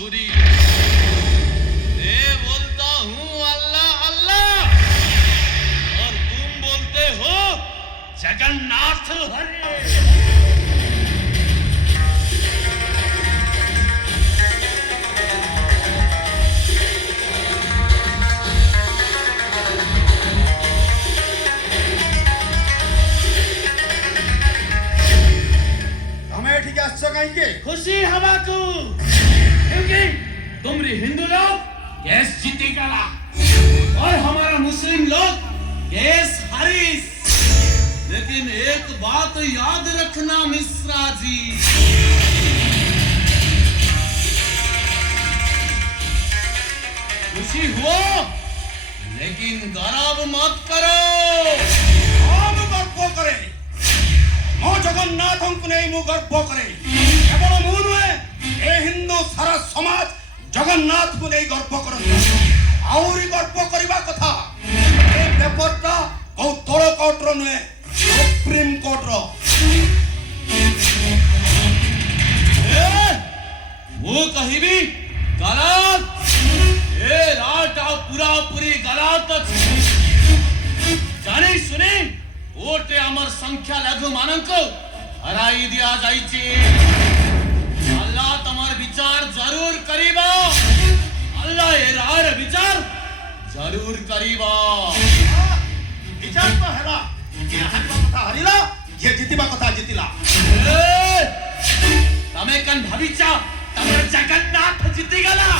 बांसुरी। मैं बोलता हूँ अल्लाह अल्लाह और तुम बोलते हो जगन्नाथ हरे। खुशी हवा को, क्योंकि तुमरे हिंदू लोग गैस जीतेगा और हमारा मुस्लिम लोग गैस हारिस। लेकिन एक बात याद रखना मिश्रा जी, खुशी हो लेकिन गर्व मत करो। हम गर्व करे मो जगन्नाथ नहीं मु गर्व करे केवल मु नुहे ए हिंदू सारा समाज जगन्नाथ को नहीं गर्व करते। आउरी गर्व करबा कथा ए पेपरटा औ तोड़ कोर्ट रो नुहे सुप्रीम कोर्ट रो। वो कहीं भी गलत ए राटा पूरा पूरी गलत जाने सुने ओटे अमर संख्या लघु मानक हराई दिया जाइए। अल्लाह तमर विचार जरूर करीबा, अल्लाह ए रार विचार जरूर करीबा। विचार तो हैला ये हरिबा कथा हरिला ये जितिबा कथा जितिला। तमे कन भाविचा तमर जगन्नाथ जिति गला।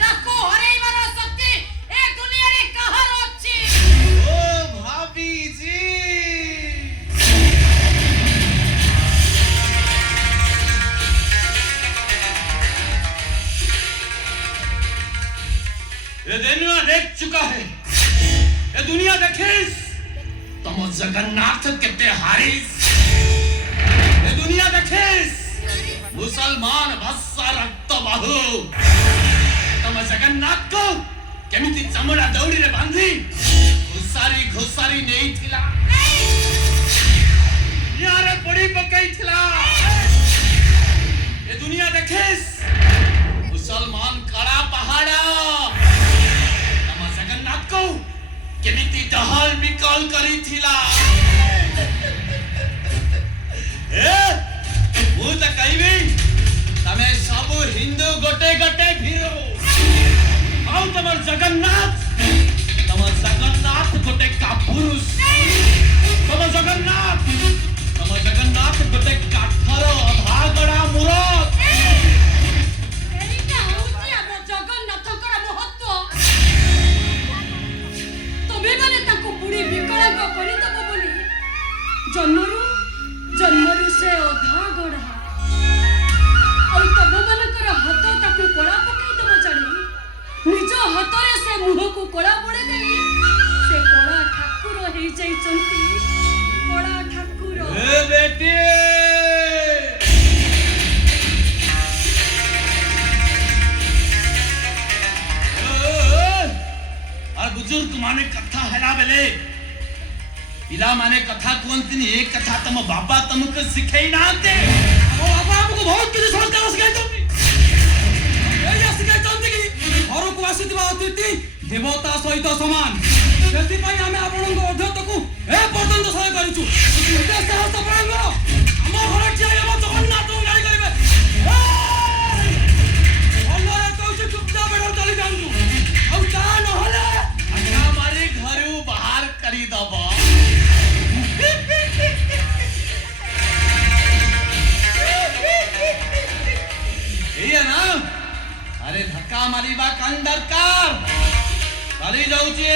ताको हरेई मानो शक्ति ए दुनिया रे कहार अछि। ओ भाभी जी ये दुनिया देख चुका है, ये दुनिया देखिस तुम जगन्नाथ कितने हारिस। ये दुनिया देखिस मुसलमान भस्सा रक्त बाहु तुम जगन्नाथ को केमिति चमड़ा दौड़ी रे बांधी घुसारी घुसारी नहीं थिला यार पड़ी पकई थिला। ये दुनिया देखिस मुसलमान कड़ा पहाड़ा जगन्नाथ को केमिति दहल बिकल करी थिला। वो तो कहबी तमे सब हिंदू गोटे गोटे भिरो आउ तमर जगन्नाथ गोटे का पुरुष तमर जगन्नाथ गोटे काठर अधागड़ा मूरत। एरिका होची हम जगन्नाथकर महत्व। तबे माने ताको पुरी विकलांग करी दबो बोली जन्मरू से अधा गढ़ा और तब मानकर हाथ ताको कोड़ा पकाई दबो जानी निज हाथरे से मुह को कोड़ा पड़े देई से कोड़ा ठाकुर हेई जाई चंती। कोड़ा ठाकुर ए बेटी और बुजुर्ग माने कथा हैला बेले पिला माने कथा कोंतनी एक कथा तम बापा तुमको सिखाई नाते ओ बापा हमको बहुत किछ संस्कार सिखाई तुमनी ए सिखाई तुमनी कि घर को आसीतिबा अतिथि देवता सहित समान सेति पई हमें आपन को अध्यक्ष को ए पर्यंत सहाय करिछु। एते साहस पड़ंग हम घर छिया हम जगन्नाथ को गाड़ी करिवे अल्लाह कहू चुपचाप बैठ चली जानु औ ता न होला अन्ना मारे घरु बाहर करी दबा। ये ना अरे धक्का मारीबा कान दरकार चली जाऊची